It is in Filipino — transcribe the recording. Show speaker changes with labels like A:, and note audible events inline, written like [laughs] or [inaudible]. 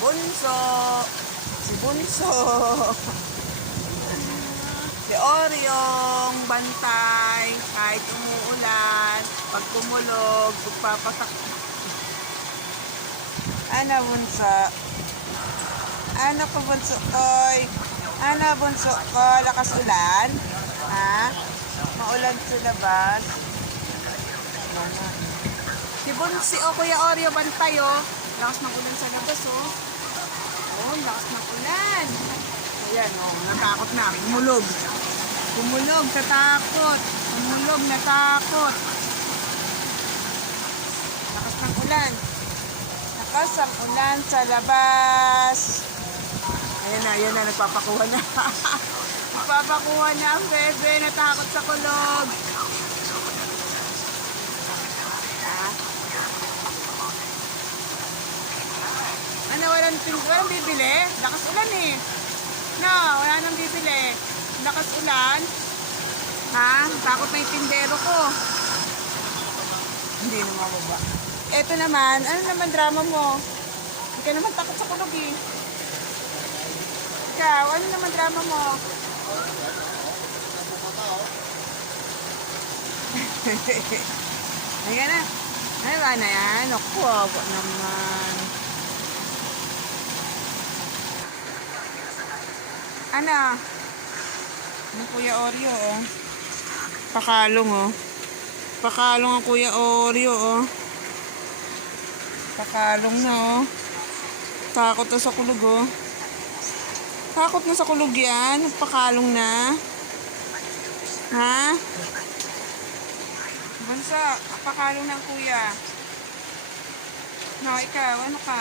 A: Bunso. Si Bunso. Si Oryong bantay kahit umuulan, pag kumulog, pagpapasak. Ana bunso. Ano ko bunso koy? Ano bunso ko? Lakas ulan? Ha? Maulan sa labas? Si Bunsi o Kuya Oreo bantay oh. Lakas ng ulan sa labas oh. Oh, lakas ng ulan. Ayan oh, natakot na. Kumulog. Kumulog, natakot. Kumulog, natakot. Lakas ng ulan. Lakas ang ulan sa labas. Ayan na, ayan na, nagpapakuha na. [laughs] nagpapakuha na ang bebe, natakot sa kulog. Walang, walang bibili? Lakas ulan eh. No, wala nang bibili. Lakas ulan. Ha? Takot na yung tindero ko. Hindi na mababa. Eto naman, ano naman drama mo? Hindi ka naman takot sa kulog eh. Ikaw, ano naman drama mo? [laughs] Ayan na. Ano ba na yan? Ako, wag naman. Ano? Ano Kuya Oreo, oh. Pakalong, oh. Pakalong ang Kuya Oreo, oh. Pakalong na, oh. Takot na sa kulog, oh. Takot na sa kulog yan. Pakalong na. Ha? Bansa, pakalong ng kuya. No, ikaw, ano ka?